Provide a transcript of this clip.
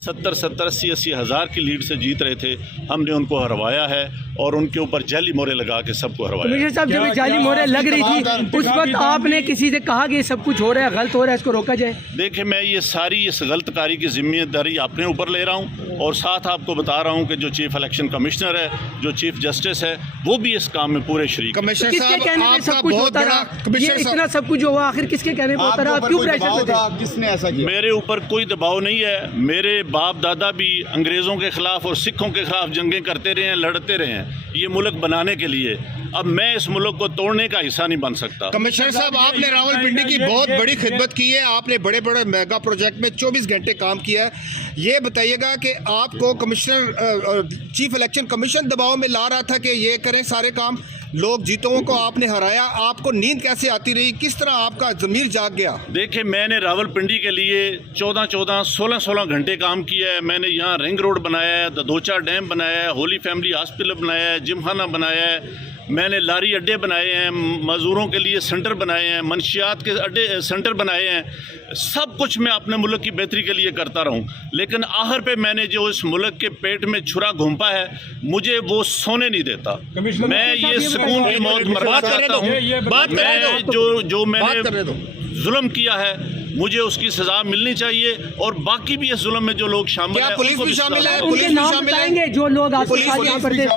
70 80 हज़ार की लीड से जीत रहे थे। हमने उनको हरवाया है और उनके ऊपर जाली मोहरे लगा के सबको हरवाया। कमिश्नर साहब, जब जाली मोहरे लग रही थी उस वक्त आपने किसी से कहा कि ये सब कुछ हो रहा है, गलत हो रहा है, इसको रोका जाए? देखिए, मैं ये सारी इस गलतकारी की जिम्मेदारी अपने ऊपर ले रहा हूँ और साथ आपको बता रहा हूँ कि जो चीफ इलेक्शन कमिश्नर है, जो चीफ जस्टिस है, वो भी इस काम में पूरे शरीक। कमिश्नर साहब, आपका बहुत बड़ा ये इतना सब कुछ हुआ, आखिर किसके कहने पर होता रहा? आप क्यों प्रेशर में थे? किसने ऐसा किया? मेरे ऊपर कोई दबाव नहीं है। मेरे बाप दादा भी अंग्रेज़ों के ख़िलाफ़ और सिखों के ख़िलाफ़ जंगें करते रहे हैं, लड़ते रहे हैं ये मुल्क बनाने के लिए। अब मैं इस मुल्क को तोड़ने का हिस्सा नहीं बन सकता। कमिश्नर साहब, आपने रावलपिंडी की बहुत बड़ी खिदमत की है, आपने बड़े बड़े मेगा प्रोजेक्ट में 24 घंटे काम किया है। ये बताइएगा कि आपको कमिश्नर चीफ इलेक्शन कमीशन दबाव में ला रहा था कि ये करें सारे काम, लोग जीतों को आपने हराया, आपको नींद कैसे आती रही, किस तरह आपका ज़मीर जाग गया? देखिए, मैंने रावलपिंडी के लिए 14 16 घंटे काम किया है। मैंने यहाँ रिंग रोड बनाया है, ददोचा डैम बनाया है, होली फैमिली हॉस्पिटल बनाया है, जिमखाना बनाया है, मैंने लारी अड्डे बनाए हैं, मज़दूरों के लिए सेंटर बनाए हैं, मंशियात के अड्डे सेंटर बनाए हैं। सब कुछ मैं अपने मुल्क की बेहतरी के लिए करता रहूं, लेकिन आखिर पे मैंने जो इस मुल्क के पेट में छुरा घूंपा है, मुझे वो सोने नहीं देता। मैं ये सुकून की मौत बर्बाद करता हूँ। मैं जो मैंने जुल्म किया है, मुझे उसकी सजा मिलनी चाहिए और बाकी भी इस जुल्म में जो लोग शामिल हैं, पुलिस भी शामिल है? उनके नाम बताएंगे जो लोग आपके साथ यहाँ पर थे?